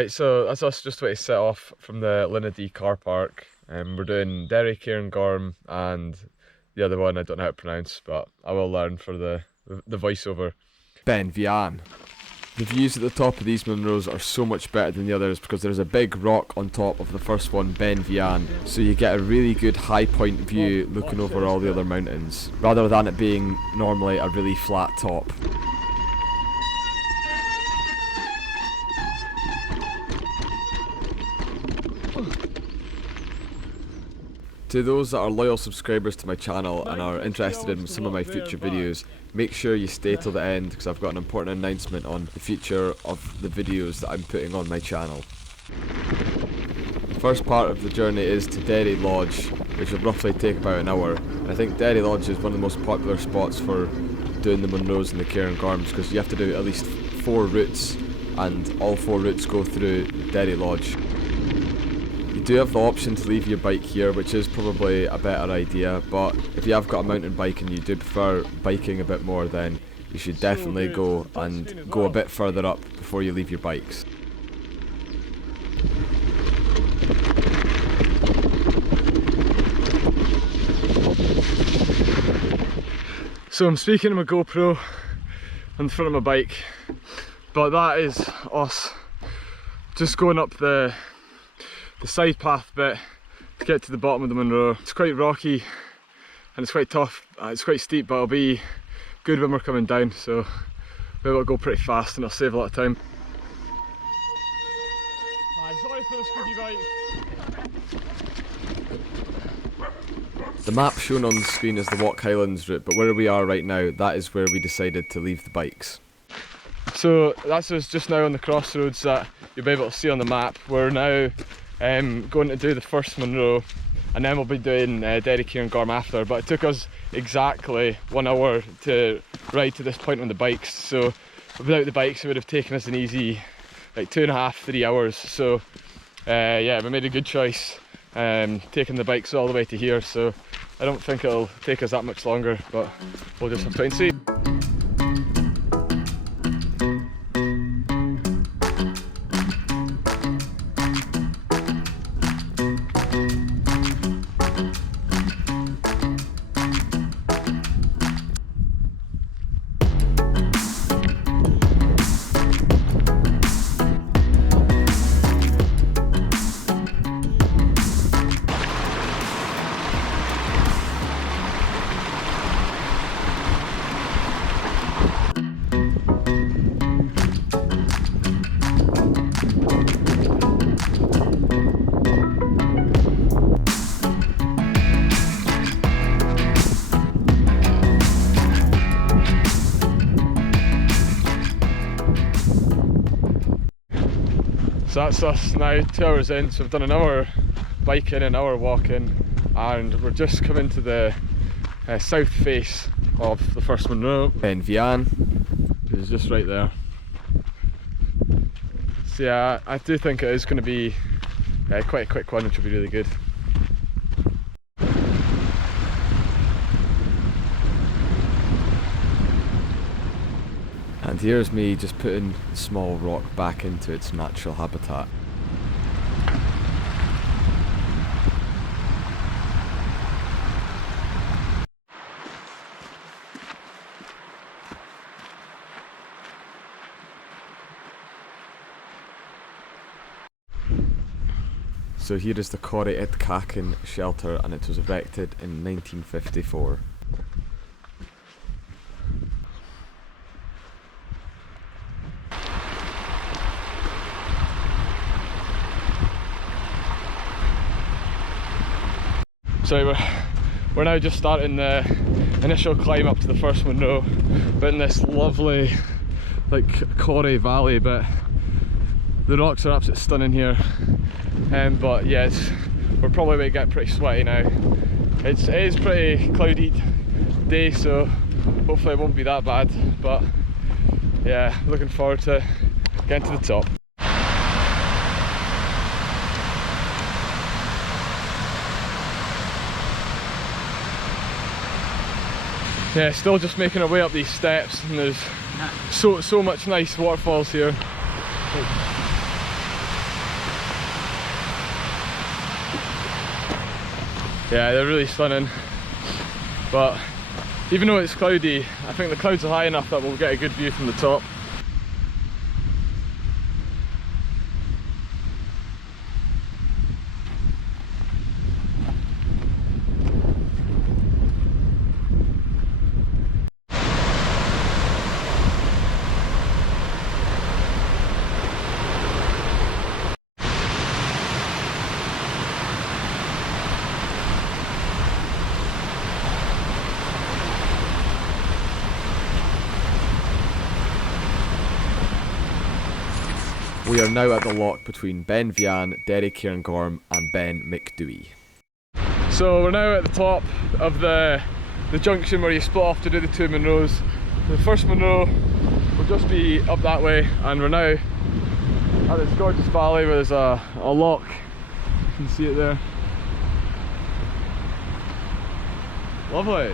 Right, so that's us just waiting to set off from the Linnadee car park. We're doing Derry cairngorm and the other one I don't know how to pronounce, but I will learn for the voiceover. Beinn Mheadion. The views at the top of these munros are so much better than the others because there's a big rock on top of the first one, Beinn Mheadion, so you get a really good high point view looking over all the other mountains, rather than it being normally a really flat top. To those that are loyal subscribers to my channel and are interested in some of my future videos, make sure you stay till the end because I've got an important announcement on the future of the videos that I'm putting on my channel. The first part of the journey is to Derry Lodge, which will roughly take about an hour. And I think Derry Lodge is one of the most popular spots for doing the munros and the cairngorms because you have to do at least 4 routes and all 4 routes go through Derry Lodge. You do have the option to leave your bike here, which is probably a better idea, but if you have got a mountain bike and you do prefer biking a bit more, then you should definitely go a bit further up before you leave your bikes. So I'm speaking to my GoPro on the front of my bike, but that is us just going up the side path bit to get to the bottom of the Munro. It's quite rocky and it's quite tough, it's quite steep, but it'll be good when we're coming down, so we'll be able to go pretty fast and it'll save a lot of time. Sorry for the squeaky bike. The map shown on the screen is the Highlands route, but where we are right now, that is where we decided to leave the bikes. So that's us just now on the crossroads that you'll be able to see on the map. We're now going to do the first Munro and then we'll be doing Derry cairngorm after, but it took us exactly 1 hour to ride to this point on the bikes, so without the bikes it would have taken us an easy like 2.5 to 3 hours. So yeah, we made a good choice taking the bikes all the way to here, so I don't think it'll take us that much longer, but we'll just have to wait and see. So that's us now, 2 hours in, so we've done an hour biking, an hour walking, and we're just coming to the south face of the first Munro. Beinn Mheadion, which is just right there. So yeah, I do think it is going to be quite a quick one, which will be really good. and here's me just putting the small rock back into its natural habitat. So here is the Corrie Edkaken shelter, and it was erected in 1954. So we're now just starting the initial climb up to the first Munro, but in this lovely like Corrie Valley, but the rocks are absolutely stunning here. But yeah, we're probably going to get pretty sweaty now. It is pretty cloudy day, so hopefully it won't be that bad, but yeah, looking forward to getting to the top. Yeah, still just making our way up these steps, and there's so much nice waterfalls here. Yeah, they're really stunning. But even though it's cloudy, I think the clouds are high enough that we'll get a good view from the top. We are now at the lock between Beinn Mheadion, Derry cairngorm and Beinn Mheadion. So we're now at the top of the junction where you split off to do the two munros. The first munro will just be up that way, and we're now at this gorgeous valley where there's a lock. You can see it there. Lovely.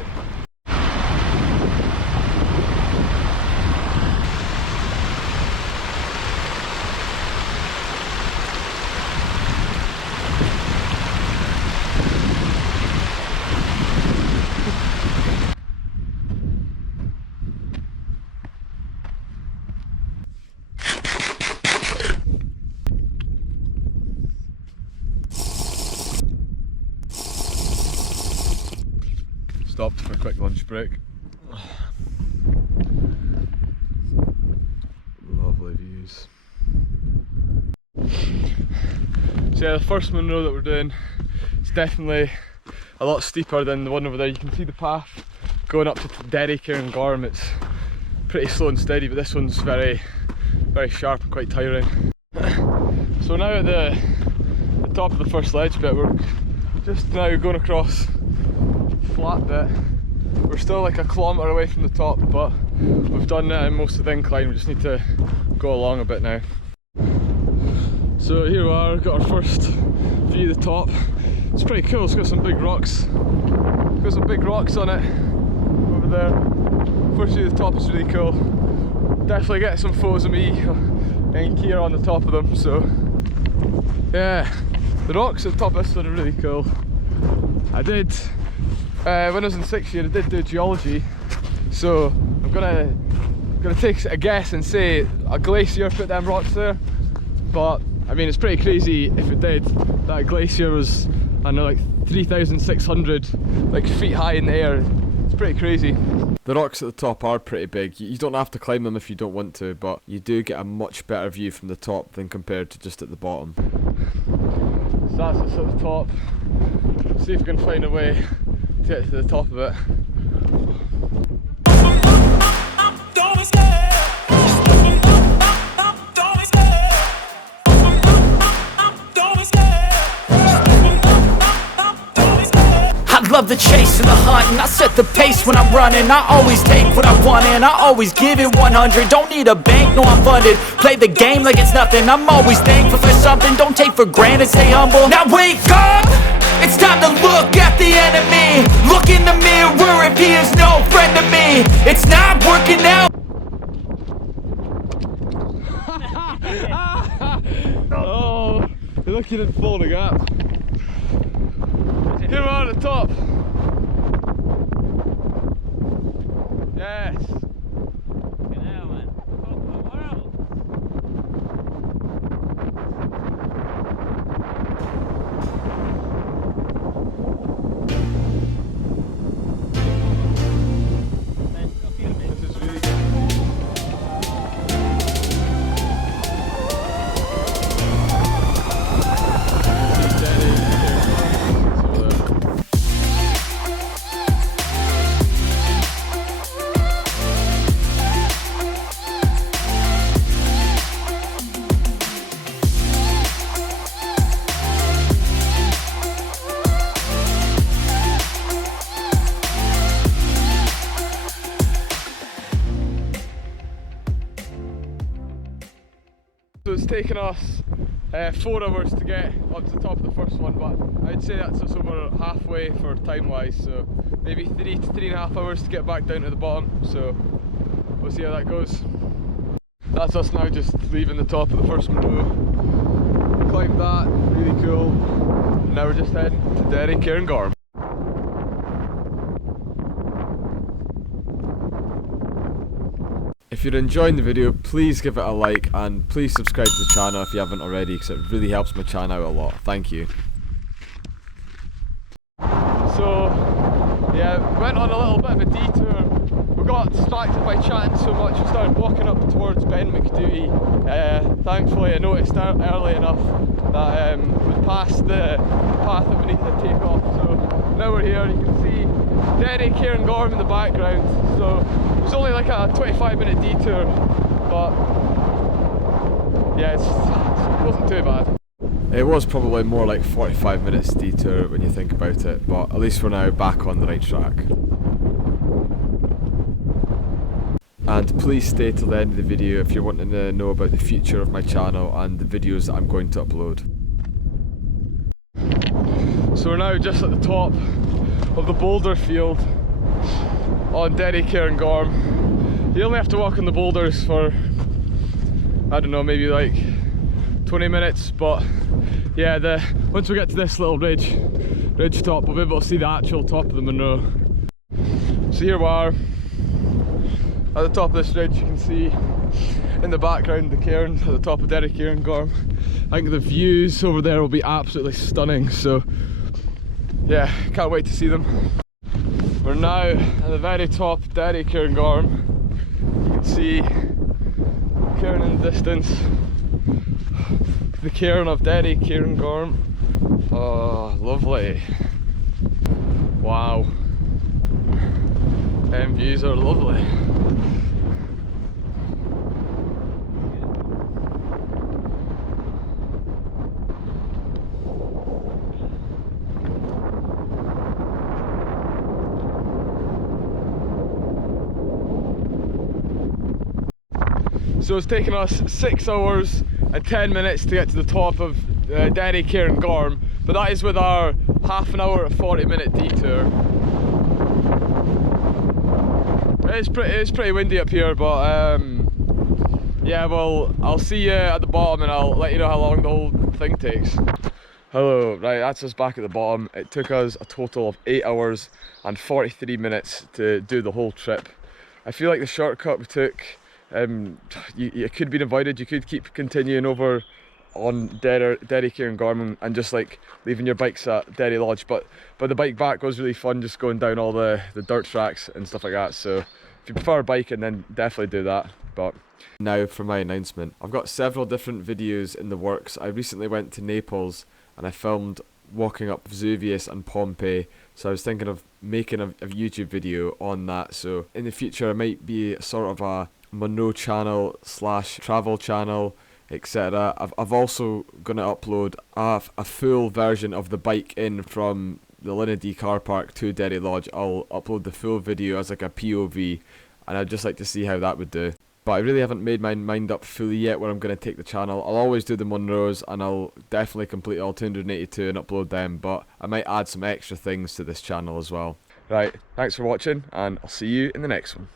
Stopped for a quick lunch break. Lovely views. So yeah, the first munro that we're doing is definitely a lot steeper than the one over there. You can see the path going up to Derry cairngorm. It's pretty slow and steady, but this one's very sharp and quite tiring. So we're now at the top of the first ledge bit. We're just now going across flat bit. We're still like a kilometre away from the top, but we've done most of the incline. We just need to go along a bit now. So here we are, got our first view of the top. It's pretty cool. It's got some big rocks. Got some big rocks on it over there. First view of the top is really cool. Definitely get some photos of me and Kia on the top of them. So yeah, the rocks at the top of this one are really cool. I did. When I was in 6th year, I did do geology, so I'm gonna take a guess and say a glacier put them rocks there. But I mean, it's pretty crazy if it did. That glacier was, I don't know, like 3,600 feet high in the air. It's pretty crazy. The rocks at the top are pretty big. You don't have to climb them if you don't want to, but you do get a much better view from the top than compared to just at the bottom. So that's us at the top. See if we can find a way to get to the top of it. I love the chase and the hunt, and I set the pace when I'm running. I always take what I want and I always give it 100. Don't need a bank, no I'm funded. Play the game like it's nothing. I'm always thankful for something. Don't take for granted, stay humble. Now wake up! It's time to look at the enemy. Look in the mirror if he is no friend to me. It's not working out. Oh, look, you didn't fall the gap. Here we are at the top. Yes. So it's taken us 4 hours to get up to the top of the first one, but I'd say that's us over halfway for time wise, so maybe 3 to 3.5 hours to get back down to the bottom, so we'll see how that goes. That's us now just leaving the top of the first munro. Climbed that, really cool. And now we're just heading to Derry cairngorm. If you're enjoying the video, please give it a like and please subscribe to the channel if you haven't already, because it really helps my channel out a lot. Thank you. So yeah, went on a little bit of a detour. We got distracted by chatting so much, we started walking up towards Beinn Mheadion. Thankfully I noticed early enough that we'd passed the path that we needed to take off. So now we're here, you can see Derry cairngorm in the background. So it was only like a 25-minute detour, but yeah, it wasn't too bad. It was probably more like 45 minutes detour when you think about it, but at least we're now back on the right track. And please stay till the end of the video if you're wanting to know about the future of my channel and the videos that I'm going to upload. So we're now just at the top of the boulder field on Derry cairngorm. You only have to walk on the boulders for, I don't know, maybe like 20 minutes, but yeah, once we get to this little ridge top, we'll be able to see the actual top of the Munro. So here we are at the top of this ridge. You can see in the background the cairn at the top of Derry cairngorm. I think the views over there will be absolutely stunning, so yeah, can't wait to see them. We're now at the very top of Derry cairngorm. You can see the cairn in the distance. The cairn of Derry cairngorm. Oh, lovely. Wow. Them views are lovely. So it's taken us 6 hours and 10 minutes to get to the top of Derry cairngorm, but that is with our half an hour 40-minute detour. It's pretty windy up here, but yeah, well, I'll see you at the bottom and I'll let you know how long the whole thing takes. Hello, right, that's us back at the bottom. It took us a total of 8 hours and 43 minutes to do the whole trip. I feel like the shortcut we took, you could be avoided. You could keep continuing over on Derry cairngorm and just like leaving your bikes at Derry Lodge, but the bike back was really fun, just going down all the dirt tracks and stuff like that. So if you prefer biking, then definitely do that. But now for my announcement. I've got several different videos in the works. I recently went to Naples and I filmed walking up Vesuvius and Pompeii, so I was thinking of making a YouTube video on that. So in the future I might be sort of a Munro channel / travel channel, etc. I've also going to upload a full version of the bike in from the Linnadee car park to Derry Lodge. I'll upload the full video as like a POV, and I'd just like to see how that would do. But I really haven't made my mind up fully yet where I'm going to take the channel. I'll always do the Munros, and I'll definitely complete all 282 and upload them, but I might add some extra things to this channel as well. Right, thanks for watching, and I'll see you in the next one.